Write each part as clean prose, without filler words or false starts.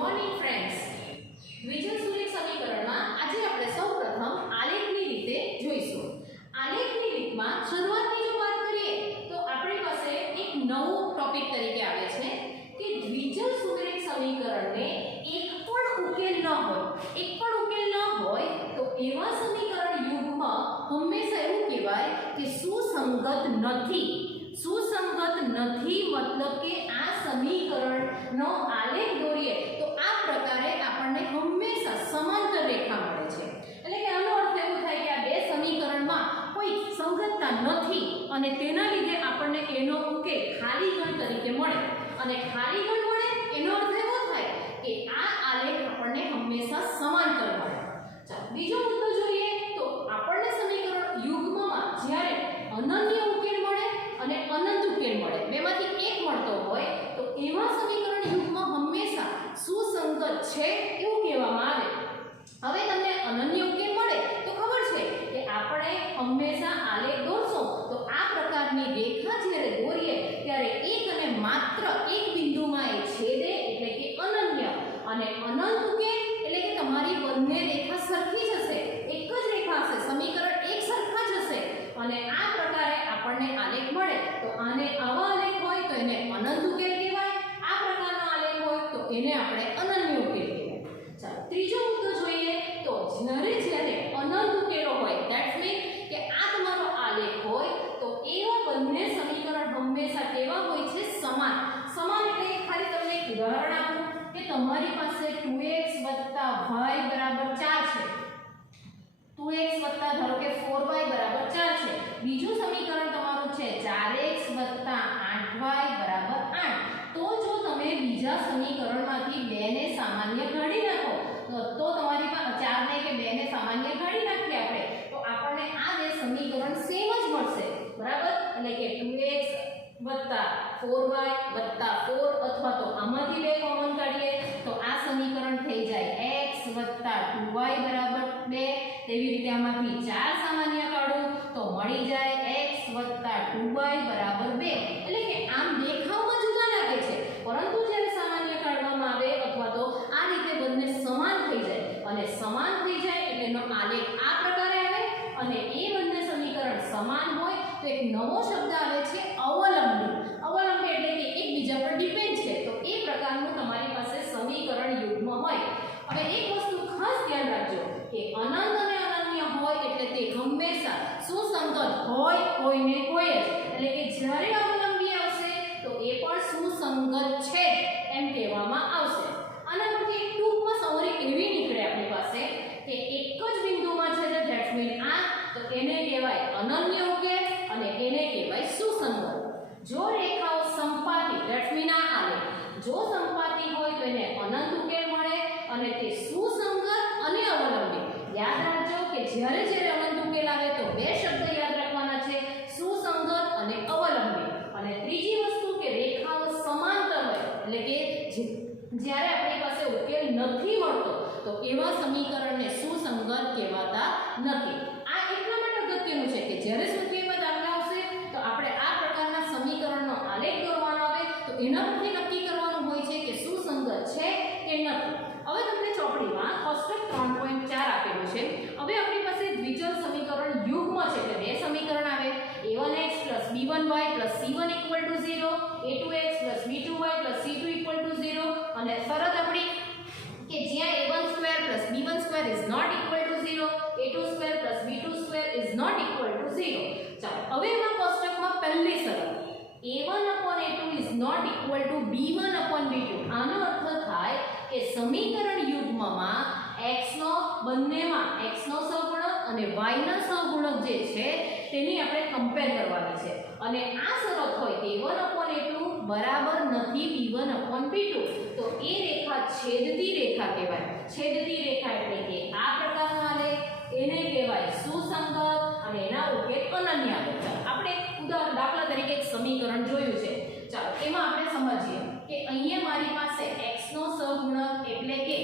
Morning friends. દ્વિજલ સુરેખ સમીકરણમાં આજે આપણે સૌપ્રથમ આલેખની રીતે જોઈશું. આલેખની રીતમાં શરૂઆતની જો વાત કરીએ તો આપણી પાસે એક નવો ટોપિક તરીકે આવે છે કે દ્વિજલ સુરેખ સમીકરણને એક પણ ઉકેલ ન હોય તો એવા સમીકરણ યુગમાં હંમેશા એવું કહેવાય કે સુસંગત નથી. સુસંગત નથી મતલબ કે આ સમીકરણનો આલેખ દોરીએ તો આ પ્રકારે આપણને હંમેશા સમાંતર રેખા મળે છે. એટલે કે આનો અર્થ એવો થાય કે આ બે સમીકરણમાં કોઈ સંગતતા નથી અને તેના લીધે આપણને એનો ઉકેલ ખાલી ગણ તરીકે મળે. અને ખાલી ગણ મળે એનો અર્થ એવો થાય કે આ આલેખ આપણને હંમેશા સમાંતર મળે. ચાલો બીજો મુદ્દો જોઈએ તો આપણને સમીકરણ યુગ્મમાં જ્યારે અનન્ય ઉકેલ મળે અને અનંત ઉકેલ મળે, બેમાંથી એક મળતો હોય તો એવા સમીકરણ યુગમાં હંમેશા સુસંગત છે એવું કહેવામાં આવે. હવે તમને અનન્ય ઉકેલ મળે તો ખબર છે કે આપણે હંમેશા આલેખ દોરશો તો આ પ્રકારની રેખા જ્યારે દોરીએ ત્યારે એક અને માત્ર એક બિંદુમાં એ છેદે એટલે કે અનન્ય. અને અનંત ઉકેલ એટલે કે તમારી બંને રેખા સરખી જ હશે, એક જ રેખા હશે, સમીકરણ એક સરખા જ હશે અને આ પ્રકારે આપણને આલેખ મળે તો આને આવા આલેખ હોય તો એને અનંત ઉકેલ કહેવાય, આ પ્રકારનો આલેખ હોય તો એને આપણે અનન્ય ઉકેલ કહેવાય. ચાલો ત્રીજો મુદ્દો જોઈએ તો જ્યારે અનંત ઉકેલો હોય ધેટ્સ મીન કે આ તમારો આલેખ હોય તો એવા બંને સમીકરણ હંમેશા કેવા હોય છે? સમાન. સમાન એટલે ખાલી તમને એક ઉદાહરણ આપું કે તમારી પાસે 2x y 4 છે, 2x ધારો કે 4y 4 છે. બીજું સમીકરણ તમારું છે 4x 8y 8. તો જો તમે બીજા સમીકરણમાંથી 2 ને સામાન્ય કાઢી નાખો તો તમારી પાસે 4 ને કે 2 ને સામાન્ય કાઢી નાખીએ આપણે તો આપણને આ બે સમીકરણ સેમ જ મળશે, બરાબર? એટલે કે 2x 4y 4 અથવા તો આમાંથી 2 કોમન કાઢીએ તો આ સમીકરણ થઈ જાય x 2y 2. તેવી રીતે આમાંથી 4 સામાન્ય કાઢું તો મળી જાય x 2y 2. એટલે કે આમ દેખાવમાં જુદા લાગે છે પરંતુ જ્યારે સામાન્ય કાઢવામાં આવે અથવા તો આ રીતે બંને સમાન થઈ જાય અને સમાન થઈ જાય એટલે એનો આલેખ આ પ્રકારે આવે અને એ બંને સમીકરણ સમાન હોય તો એક નવો શબ્દ આવે છે અવલંબી. અવલંબી એટલે કે એકબીજા પર ડિપેન્ડ છે તો એ પ્રકારનું તમારી પાસે સમીકરણ યુગ્મ હોય. હવે એક વસ્તુ ખાસ ધ્યાન રાખજો કે અનંત અને અનન્ય હોય એટલે તે હંમેશા સુસંગત હોય કોઈને કોઈ જ. એટલે કે જ્યારે અવલંબી આવશે તો એ પણ સુસંગત છે એમ કહેવામાં આવશે. આના પરથી એક ટૂંકમાં સમરી એવી નીકળે આપણી પાસે કે એક જ બિંદુમાં છે ધેટ્સ મીન આ તો એને કહેવાય અનન્ય ઉકેલ અને એને કહેવાય સુસંગત. જો રેખાઓ સંપાતી ધેટ્સ મીન આ આલેખ જો સંપાતી હોય તો એને અનંત ઉકેલ મળે અને તે સુસંગત અને અવલંબી. યાદ રાખજો કે જ્યારે અનંત ઉકેલ આવે તો બે શબ્દ યાદ રાખવાના છે, સુસંગત અને અવલંબી. અને ત્રીજી વસ્તુ કે રેખાઓ સમાંતર હોય એટલે કે જ્યારે આપણી પાસે ઉકેલ નથી મળતો તો એવા સમીકરણને સુસંગત કહેવાતા નથી. આ એટલા માટે અગત્યનું છે કે જ્યારે સૂત્રીમાં દાખલા આવશે તો આપણે આ પ્રકારના સમીકરણનો આલેખ દોરવાનો આવે તો એના પરથી નક્કી કરવાનું હોય છે કે સુસંગત છે કે નથી. હવે તમને ચોપડીમાં કોષ્ટક 3.4 આપેલું છે. હવે આપણી પાસે દ્વિજલ સમીકરણ યુગ્મ છે કે બે સમીકરણ આવે a1x b1y c1 0, a2x b2y c2 0 અને શરત આપણી કે જ્યાં a1² b1² is not equal to 0, a2² b2² is not equal to 0. ચાલો હવે એમાં કોષ્ટકમાં પહેલી શરત a1/a2 is not equal to b1/b2. આનો અર્થ થાય કે સમીકરણ યુગ્મમાં x નો બંનેમાં x નો સહગુણક અને y ના સહગુણક જે છે તેની આપણે કમ્પેર કરવાની છે અને આ શરત હોય કે a1/a2 બરાબર નથી b1/b2 તો એ રેખા છેદતી રેખા કહેવાય. છેદતી રેખા એટલે કે આ પ્રકારનો આલેખ એને કહેવાય સુસંગત અને એના ઉકેલ અનન્ય આવે. ચાલો આપણે ઉદાહરણ દાખલા તરીકે એક સમીકરણ જોયું છે. ચાલો એમાં આપણે સમજીએ કે અહીંયા મારી પાસે x નો સહગુણક એટલે કે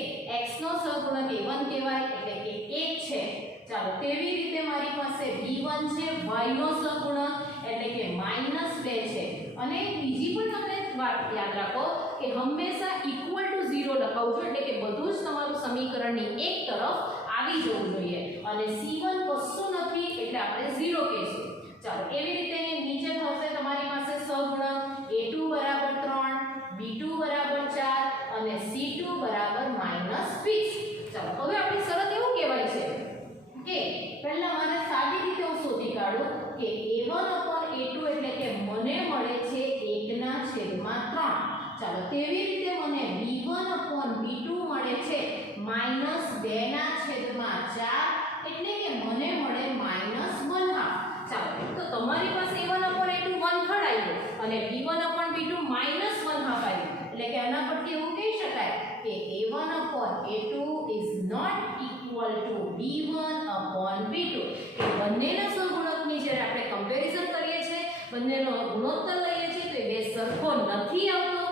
x નો સહગુણક a1 કહેવાય એટલે કે 1 છે. ચાલો તેવી રીતે મારી પાસે b1 છે y નો સહગુણક એટલે કે -2 છે અને બીજી પણ તમને વાત યાદ રાખો કે હંમેશા ઇક્વલ ટુ 0 લખાવું જોઈએ. સમીકરણની એક તરફ આવી જવું જોઈએ અને c1 કશું નથી એટલે આપણે 0 કહીશું. ચાલો એવી રીતે નીચે થશે તમારી પાસે સહગુણક a2 બરાબર 3, b2 બરાબર 4 અને c2 બરાબર -20. ચાલો હવે આપણી શરત એવું કહેવાય છે કે પહેલા મારે સાદી રીતે હું શોધી કાઢું કે a1/a2 એટલે કે મને મળે છે 1/3. ચાલો તેવી રીતે મને b1/b2 મળે છે -2/4 એટલે કે મને મળે -1/2. ચાલો તો તમારી પાસે a1/a2 1/3 આવ્યું અને b1/b2 -1/2 આવ્યું એટલે કે આના પરથી એવું કહી શકાય કે a1/a2 is not equal to b1/b2. કે બંનેના સહગુણકની જ્યારે આપણે કમ્પેરિઝન કરીએ છીએ, બંનેનો ગુણોત્તર લઈએ છીએ તો એ બે સરખો નથી આવતો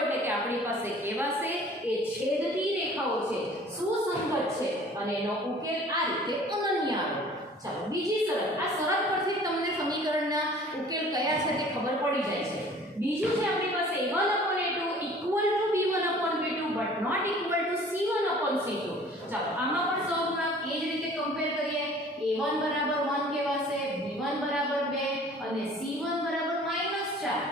એટલે કે આપણી પાસે કહેવાશે એ છેદતી રેખાઓ છે, સુસંગત છે અને એનો ઉકેલ આ રીતે અનન્ય આવે. ચાલો બીજી શરત, આ શરત પરથી તમને સમીકરણના ઉકેલ કયા છે તે ખબર પડી જાય છે. બીજું છે આપણી પાસે a1/a2 equal to b1/b2 but not equal to c1/c2. ચાલો આમાં પણ સહગુણક એ જ રીતે કમ્પેર કરીએ. a1 બરાબર 1 કહેવાશે, b1 બરાબર 2 અને c1 બરાબર -4,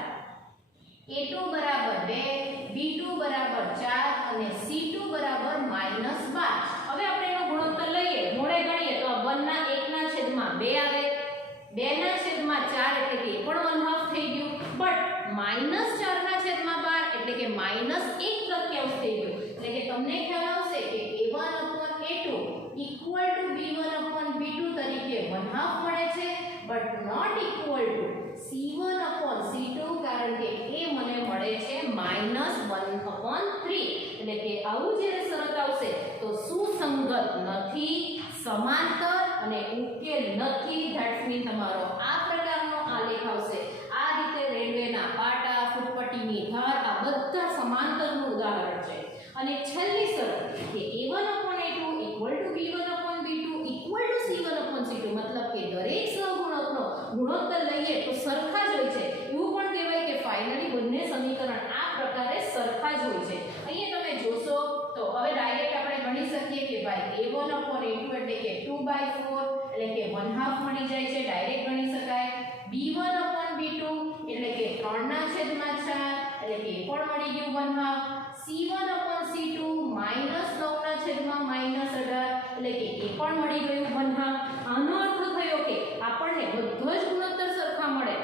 a2 બરાબર 2, b2 બરાબર 4 અને c2 બરાબર -12. હવે આપણે એનો ગુણોત્તર લઈએ, મોડે ગણીએ તો 1 ના 1/2 આવે, 2/4 એટલે કે એ પણ 1/2 થઈ ગયું, બટ -4/12 એટલે કે -1 તૃતીયાંશ થઈ ગયું. એટલે કે તમને ખ્યાલ આવશે કે a1/a2 equal to b1/b2 તરીકે 1/2 મળે છે but not equal to c1/c2 કારણ કે એ મને મળે છે -1/3. એટલે કે આવું જ્યારે શરત આવશે તો સુસંગત નથી, સમાંતર અને ઉકેલ નથી. ધેટ્સ મીન તમારો આ પ્રકારનો આલેખ આવશે. આ રીતે રેલવેના પાટા, ફૂટપટ્ટીની ધાર આ બધા સમાંતરનું ઉદાહરણ છે. અને છેલ્લી શરત કે a1/a2 equal to b1/b2 equal to c1/c2 મતલબ કે દરેક સહગુણકનો ગુણોત્તર લઈએ તો સરખા જ હોય છે. એવું પણ કહેવાય કે ફાઇનલી બંને સમીકરણ આ પ્રકારે સરખા જ હોય છે. અહીંયા તમે જોશો તો હવે ડાયરેક્ટ આપણે ગણી શકીએ કે ભાઈ a1/a2 એટલે કે 2/4 એટલે કે 1/2 મળી જાય છે, ડાયરેક્ટ ગણી શકાય. b1/b2 એટલે કે 3/4 એટલે કે એ પણ મળી ગયું 1/2. c1/c2 -9/18 એટલે કે એ પણ મળી ગયું 1/2. આનો અર્થ થયો કે આપણને બધો જ ગુણોત્તર સરખા મળે.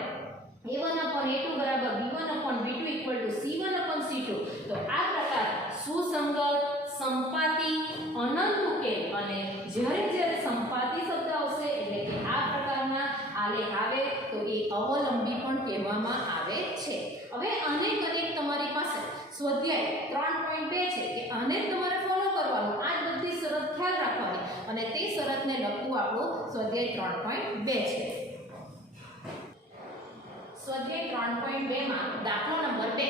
a1/a2 બરાબર b1/b2 equal to c1/c2. તો આ પ્રકાર સુસંગત, સંપાતી, અનંત ઉકેલ અને જ્યારે સંપાતી શબ્દ આવશે એટલે કે આ પ્રકારના આલેખ આવે તો એ અવલંબી પણ કહેવામાં આવે છે. હવે આને કનેક્ટ તમારી પાસે સ્વાધ્યાય 3.2 છે કે આને તમારે ફોલો કરવાનું, આ જ બધી શરત ખ્યાલ રાખવાની અને તે શરતને લગતું આપણું સ્વાધ્યાય 3.2 છે. સ્વાધ્યાય 3.2 માં દાખલો નંબર 2,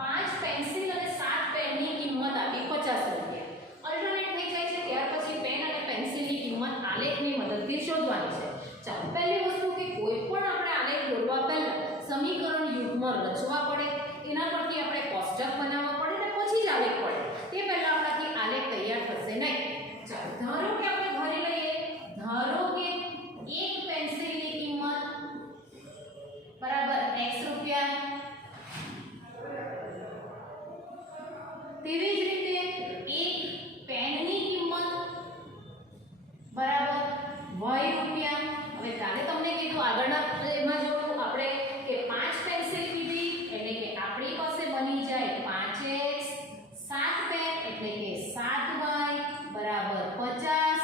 5 પેન્સિલ અને 7 પેનની કિંમત આપી 50 રૂપિયા. અલ્ટરનેટ થઈ જાય છે, ત્યાર પછી પેન અને પેન્સિલની કિંમત આલેખની મદદથી શોધવાની છે. ચાલો પહેલી વસ્તુ કે કોઈ પણ આપણે આલેખ દોરવા પહેલા સમીકરણ યુગ્મ રચવા પડે, એના પરથી આપણે કોષ્ટક બનાવવા પડે અને પછી જ આલેખ પડે. તે પહેલા આપણાથી આલેખ તૈયાર થશે નહીં. ચાલો ધારો કે આપણે ઘરે લઈએ, ધારો કે એક પેન્સિલની કિંમત બરાબર x રૂપિયા, તેવી જ રીતે એક પેનની કિંમત બરાબર y રૂપિયા. હવે કાલે તમને કીધું આગળના એમાં જોયું આપણે કે 5 પેન્સિલ કીધી એટલે કે આપણી પાસે બની જાય 5x, 7 પેન એટલે કે 7y બરાબર 50,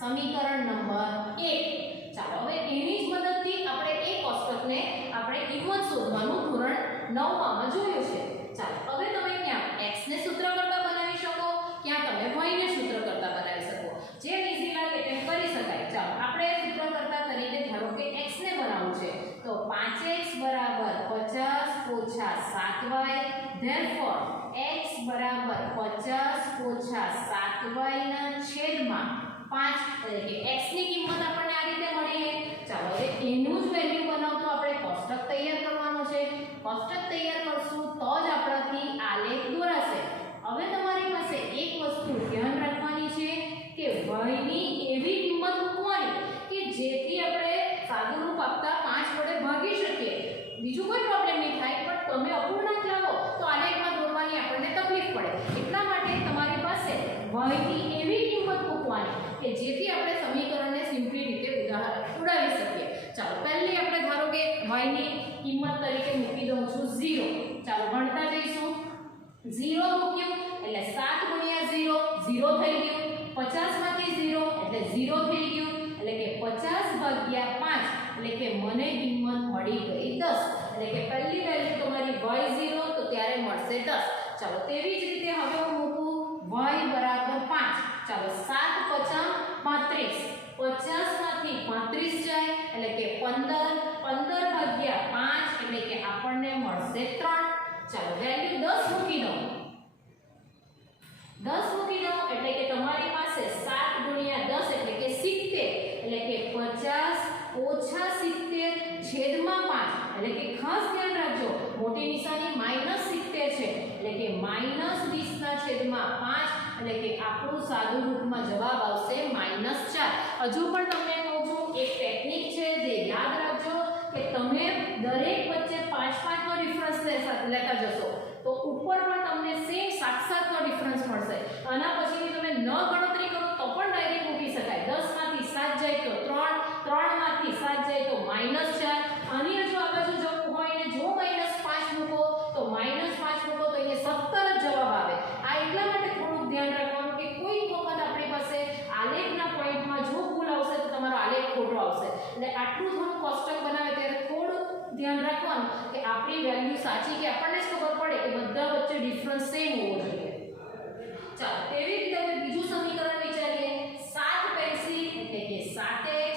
સમીકરણ નંબર 1. ચાલો હવે એની જ મદદથી આપણે એ કોષ્ટકને આપણે કિંમત શોધવાનું ધોરણ 9 માં જોયું છે. ચાલો હવે તમે ક્યાં x ને સૂત્ર કરતા બનાવી શકો, ક્યાં તમે y ને સૂત્ર કરતા બનાવી શકો, જે ઈઝી લાગે તેમ કરી શકાય. ચાલો આપણે સૂત્ર કરતા તરીકે ધારો કે x ને બનાવવું છે તો 5x બરાબર 50 - 7y, ધેરફોર x બરાબર 50 - 7y ના છેદમાં 5 એટલે કે x ની કિંમત આપણને આ રીતે મળી. ચાલો હવે એનું જ વેલ્યુ બનાવતો આપણે કોષ્ટક તૈયાર કરવાનો છે. કોષ્ટક તૈયાર કરશું તો જ આપણાથી આલેખ દોરાશે. હવે તમારી પાસે એક વસ્તુ પડે, એટલા માટે તમારી પાસે y ની એવી કિંમત મૂકવાની કે જેથી આપણે સમીકરણને સિમ્પલી રીતે ઉડાવી શકીએ. ચાલો પહેલી આપણે ધારો કે y ની કિંમત તરીકે મૂકી દઉં છું 0. ચાલો ગણતા જઈશું. 0 મૂક્યું એટલે 7 ગુણ્યા 0 0 થઈ ગયું. 50 માંથી 0 એટલે 0 થઈ ગયું, એટલે કે 50 ભાગ્યા 5 એટલે કે મને કિંમત મળી ગઈ 10. એટલે કે પહેલી વેલ્યુ તમારી y0 તો ત્યારે મળશે 10. ચાલો તેવી જ રીતે હવે હું મૂકું y બરાબર 5. ચાલો 7 50 35, 50 માંથી 35 જાય એટલે કે 15, 15 ભાગ્યા 5 એટલે કે આપણને મળશે 3. ચાલો વેલ્યુ 10 મૂકી દઉં. 10 મૂકી દઉં એટલે કે તમારી પાસે 7 ગુણ્યા 10 એટલે કે 70, એટલે કે 50 ઓછા 70 છેદમાં 5. એટલે કે ખાસ ધ્યાન રાખજો મોટી નિશાની -70 છે, એટલે કે -20 ના છેદમાં 5 એટલે કે આપણું સાદું રૂપમાં જવાબ આવશે -4. હજુ પણ તમને કહું છું એક ટેકનિક છે જે યાદ રાખજો કે તમે દરેક વચ્ચે 5-5 નો ડિફરન્સ લેતા જશો તો ઉપર પણ તમને સેમ 7-7 નો ડિફરન્સ મળશે. આના પછીની તમે ન ગણતરી કરો તો પણ ડાયરેક્ટ મૂકી શકાય. 10 માંથી 7 જાય તો 3, 3 માંથી 7 જાય તો -4. આની હજુ આ બાજુ જવું હોય ને જો -5 મૂકો તો -5 મૂકો તો અહીંયા 17 જ જવાબ આવે. આ એટલા માટે થોડુંક ધ્યાન રાખવાનું કે કોઈ વખત આપણી પાસે આલેખના પોઈન્ટમાં જો ભૂલ આવશે તો તમારો આલેખ ખોટો આવશે. એટલે આટલું થોડું કોષ્ટક બનાવે ત્યારે થોડું ધ્યાન રાખવાનું કે આપણી વેલ્યુ સાચી કે આપણને જ ખબર પડે કે બધા વચ્ચે ડિફરન્સ સેમ હોવો જોઈએ. ચાલો તેવી રીતે હવે બીજું સમીકરણ વિચારીએ. 7 પેન્સિલ એટલે કે 7x,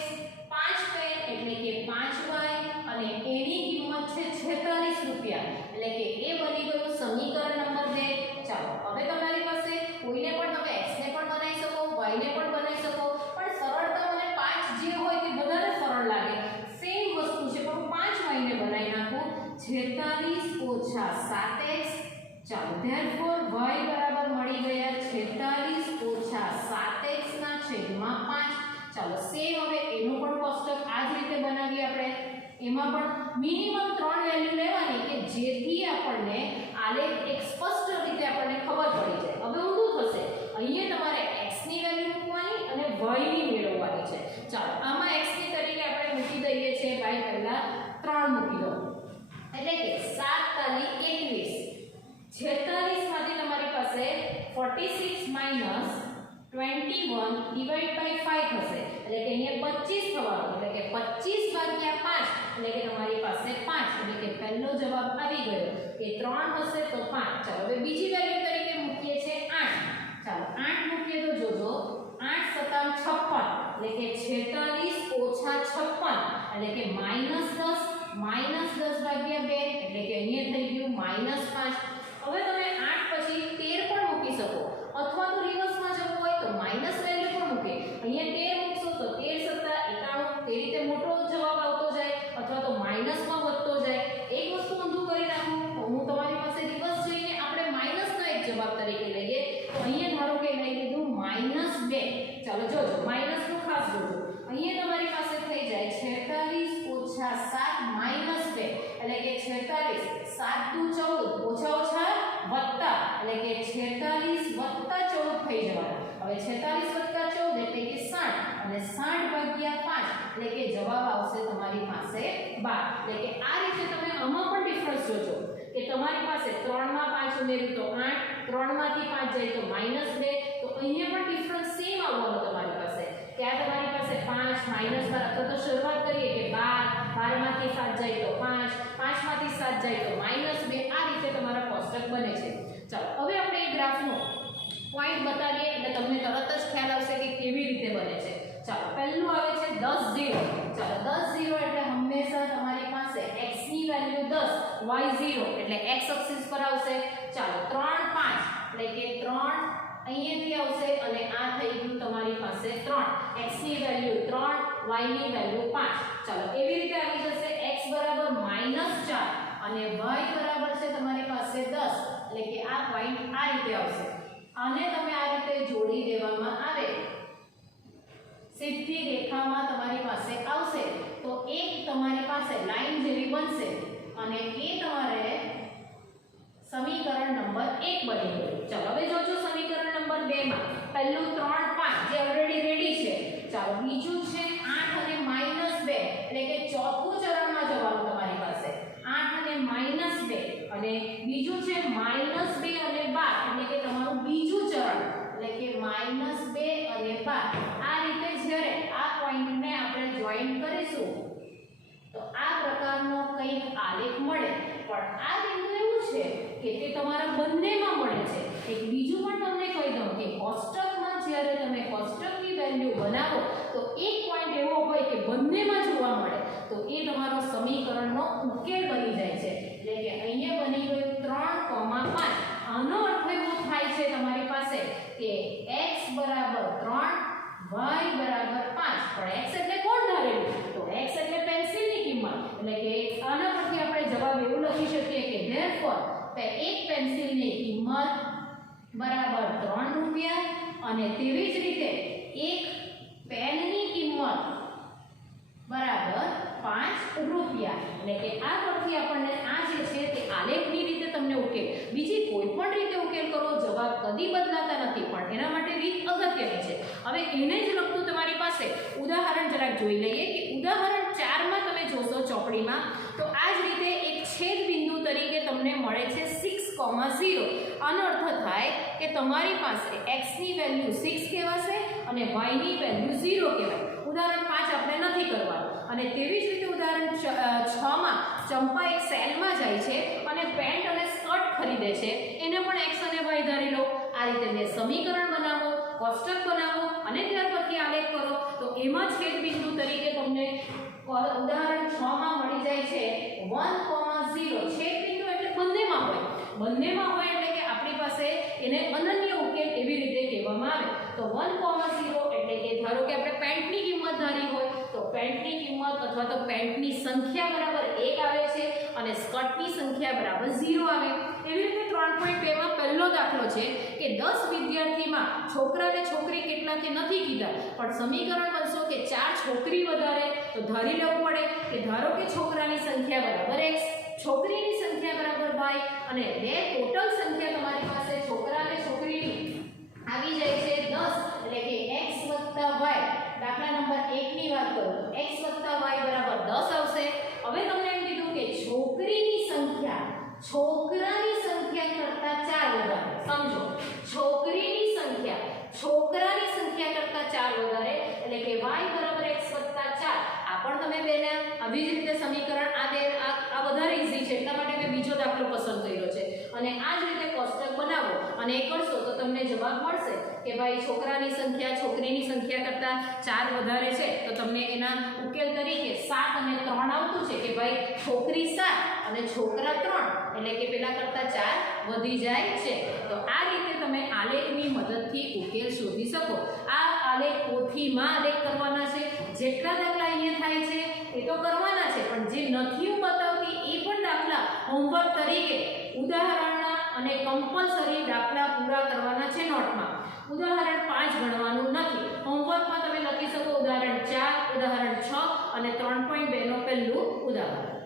5 પેન એટલે કે 5y અને એની કિંમત છે 46 રૂપિયા. એટલે કે એ બની ગયું સમીકરણ નંબર 2. ચાલો હવે તમારી પાસે કોઈને પણ તમે x ને પણ બનાવી શકો, y ને પણ બનાવી શકો, પણ સરળતા મને 5 જે હોય તે વધારે સરળ લાગે. સેમ વસ્તુ છે પણ 5y ને બનાવી નાખું. 46 ઓછા 7x. ચાલો therefore y બરાબર મળી ગયા 46 ઓછા 7x ના છેદમાં 5. ચાલો સેમ હવે એનું પણ કોષ્ટક આ જ રીતે બનાવીએ આપણે. એમાં પણ મિનિમમ 3 વેલ્યુ લેવાની કે જેથી આપણને આલેખ એક સ્પષ્ટ રીતે આપણને ખબર પડી જાય. હવે ઊંધું થશે. અહીંયા તમારે x ની વેલ્યુ મૂકવાની અને y ની મેળવવાની છે. ચાલો આમાં x ની તરીકે આપણે મૂકી દઈએ છીએ ભાઈ પહેલા 3 મૂકી દો. એટલે કે 7 તાલી 21. 46 માંથી તમારી પાસે 46 21 ડિવાઇડ બાય 5 થશે. એટલે કે અહીંયા 25 થવાનું. એટલે કે 25 ભાગ્યા 5 એટલે કે તમારી પાસે 5. એટલે કે પહેલો જવાબ આવી ગયો કે 3 હશે તો 5. ચાલો હવે બીજી વેલ્યુ તરીકે મૂકીએ છે 8. ચાલો 8 મૂકીએ તો જોજો 8 × 56 એટલે કે 46 ઓછા 56 એટલે કે -10 -10 ભાગ્યા 2 એટલે કે અહીંયા થઈ ગયું -5. હવે તમે 8 પછી 13 પણ મૂકી શકો અથવા તો રિવર્સમાં જવું હોય તો માઈનસ વેલ્યુ પણ મૂકે. અહીંયા 13 મૂકશો તો 13 × 91 તે રીતે મોટો જવાબ આવતો જાય અથવા તો માઈનસમાં વધતો જાય. એક વસ્તુ ઊંધું કરી નાખું તો હું તમારી પાસે રિવર્સ જઈને આપણે માઈનસનો એક જવાબ તરીકે લઈએ તો અહીંયા ધારો કે લઈ લીધું -2. ચાલો જોજો માઈનસનું ખાસ જોજો. અહીંયા તમારી પાસે થઈ જાય 46 ઓછા 7 -2 એટલે કે 46 7 × 14 ઓછા ઓછા વત્તા એટલે કે 46 + 14 થઈ જવાના. હવે 46 + 14 એટલે કે 60 અને 60 ભાગ્યા 5 એટલે કે જવાબ આવશે તમારી પાસે 12. એટલે કે આ રીતે તમે આમાં પણ ડિફરન્સ જોજો કે તમારી પાસે 3 માં 5 ઉમેર્યું તો 8, 3 માંથી 5 જાય તો -2. તો અહીંયા પણ ડિફરન્સ સેમ આવવાનો તમારી પાસે. ત્યાં તમારી પાસે 5 -12 અથવા તો શરૂઆત કરીએ કે 12, 12 માંથી 7 જાય તો 5, 5 માંથી 7 જાય તો -2. આ રીતે તમારા કોષ્ટક બને છે. ચાલો હવે આપણે એ ગ્રાફનો પોઈન્ટ બતાવીએ એટલે તમને તરત જ ખ્યાલ આવશે કે કેવી રીતે બને છે. ચાલો પહેલું આવે છે 10 0. ચાલો 10 0 એટલે હંમેશા તમારી પાસે x ની વેલ્યુ 10, y 0 એટલે x અક્ષિસ પર આવશે. ચાલો 3 5 એટલે કે 3 અહીંયાથી આવશે અને આ થઈ ગયું તમારી પાસે 3. x ની વેલ્યુ 3, y ની વેલ્યુ 5. ચાલો એવી રીતે આવી જશે x બરાબર -4 અને y બરાબર છે તમારી પાસે 10. એટલે કે આ પોઈન્ટ આ રીતે આવશે. આને તમે આ રીતે જોડી દેવામાં આવે સીધી રેખામાં તમારી પાસે આવશે તો એક તમારી પાસે લાઈન જેવી બનશે અને એ તમારે સમીકરણ નંબર 1 બની ગયું. પહેલું 3 5 જે ઓલરેડી રેડી છે. ચાલો બીજું છે 8 અને -2 એટલે કે ચોથું ચરણમાં જવાનું તમારી પાસે 8 અને -2 અને બીજું છે -2 અને 12 એટલે કે તમારું બીજું ચરણ એટલે કે -2 અને 12 આ રીતે જ્યારે આ પોઈન્ટને આપણે જોઈન કરીશું તો આ પ્રકારનો કંઈક આલેખ મળે. પણ આ બિંદુ એવું છે કે તે તમારા બંનેમાં મળે છે. એક બીજું પણ તમને કહી દઉં કે કોષ્ટકમાં જ્યારે તમે કોષ્ટકની વેલ્યુ બનાવો તો એક પોઈન્ટ એવો હોય કે બંનેમાં જોવા મળે તો એ તમારો સમીકરણનો ઉકેલ બની જાય છે. એટલે કે અહીંયા બની ગયું 3,5. આનો અર્થ એવો થાય છે તમારી પાસે કે x બરાબર 3 y બરાબર 5. પણ x એટલે કોણ ધારેલું? તો x એટલે પેન્સિલની કિંમત. એટલે કે આના પરથી આપણે જવાબ એવું લખી શકીએ કે therefore એક પેન્સિલની કિંમત બરાબર 3 રૂપિયા અને તેવી જ રીતે એક પેનની કિંમત બરાબર 5 રૂપિયા. એટલે કે આ પરથી આપણને આ જે છે તે આલેખની રીતે તમને ઉકેલ, બીજી કોઈ પણ રીતે ઉકેલ કરો જવાબ કદી બદલાતા નથી. પણ એના માટે રીત અગત્યની છે. હવે એને જ લગતું તમારી પાસે ઉદાહરણ જરાક જોઈ લઈએ કે ઉદાહરણ 4 માં તમે જોશો ચોપડીમાં તો આ જ રીતે એક છેદ બિંદુ તરીકે તમને મળે છે 6,0. આનો અર્થ થાય કે તમારી પાસે x ની વેલ્યુ 6 કહેવાશે અને y ની વેલ્યુ 0 કહેવાય. ઉદાહરણ 5 આપણે નથી કરવાનું. અને તેવી જ રીતે ઉદાહરણ 6 માં ચંપા એક સેલમાં જાય છે અને પેન્ટ અને સ્કર્ટ ખરીદે છે. એને પણ x અને y ધારી લો. આ રીતે બે સમીકરણ બનાવો, કોષ્ટક બનાવો અને ત્યાર પછી આલેખ કરો તો એમાં છેદ બિંદુ તરીકે તમને ઉદાહરણ 6 માં મળી જાય છે 1,0. છેદ બિંદુ એટલે બંનેમાં હોય. બંનેમાં હોય એટલે કે આપણી પાસે એને અનન્ય ઉકેલ એવી રીતે કહેવામાં આવે. તો 1,0 એટલે કે ધારો કે આપણે પેન્ટની કિંમત ધારી હોય તો પેન્ટની કિંમત અથવા તો પેન્ટની સંખ્યા બરાબર 1 આવે છે અને સ્કર્ટની સંખ્યા બરાબર 0 આવે. એવી રીતે 3.2 માં પહેલો દાખલો છે કે 10 વિદ્યાર્થીમાં છોકરા અને છોકરી કેટલા કે નથી કીધા પણ સમીકરણ બનશો કે 4 છોકરી વધારે તો ધારી લેવું પડે કે ધારો કે છોકરાની સંખ્યા બરાબર x, છોકરીની સંખ્યા બરાબર y અને બે ટોટલ સંખ્યા તમારી પાસે છોકરા અને છોકરીની આવી જાય છે 10 એટલે કે x y. દાખલા નંબર 1 ની વાત કરું તો x y બરાબર 10 આવશે. હવે તમને એમ કીધું કે છોકરીની સંખ્યા છોકરાની સંખ્યા કરતા 4 વધારે. સમજો, છોકરીની સંખ્યા છોકરાની સંખ્યા કરતા 4 વધારે એટલે કે y બરાબર x 4. આ પણ તમે બેને આવી જ રીતે સમીકરણ આ વધારે ઈઝી છે એટલા માટે મેં બીજો દાખલો પસંદ કર્યો છે. અને આ જ રીતે કોષ્ટક બનાવો અને એ કરશો તો તમને જવાબ મળશે કે ભાઈ છોકરાની સંખ્યા છોકરીની સંખ્યા કરતા 4 વધારે છે તો તમને એના ઉકેલ તરીકે 7 અને 3 આવતું છે કે ભાઈ છોકરી 7 અને છોકરા 3 એટલે કે પેલા કરતા 4 વધી જાય છે. તો આ રીતે તમે આલેખની મદદથી ઉકેલ શોધી શકો. આ આલેખ પોથીમાં આલેખ કરવાના છે. જેટલા દાખલા અહીંયા થાય છે એ તો કરવાના છે પણ જે નથી હું બતાવતી એ પણ દાખલા હોમવર્ક તરીકે ઉદાહરણના અને કમ્પલસરી દાખલા પૂરા કરવાના છે નોટમાં. ઉદાહરણ 5 ગણવાનું નથી. હોમવર્કમાં તમે લખી શકો ઉદાહરણ 4, ઉદાહરણ 6 અને 3.2 નો પહેલું ઉદાહરણ.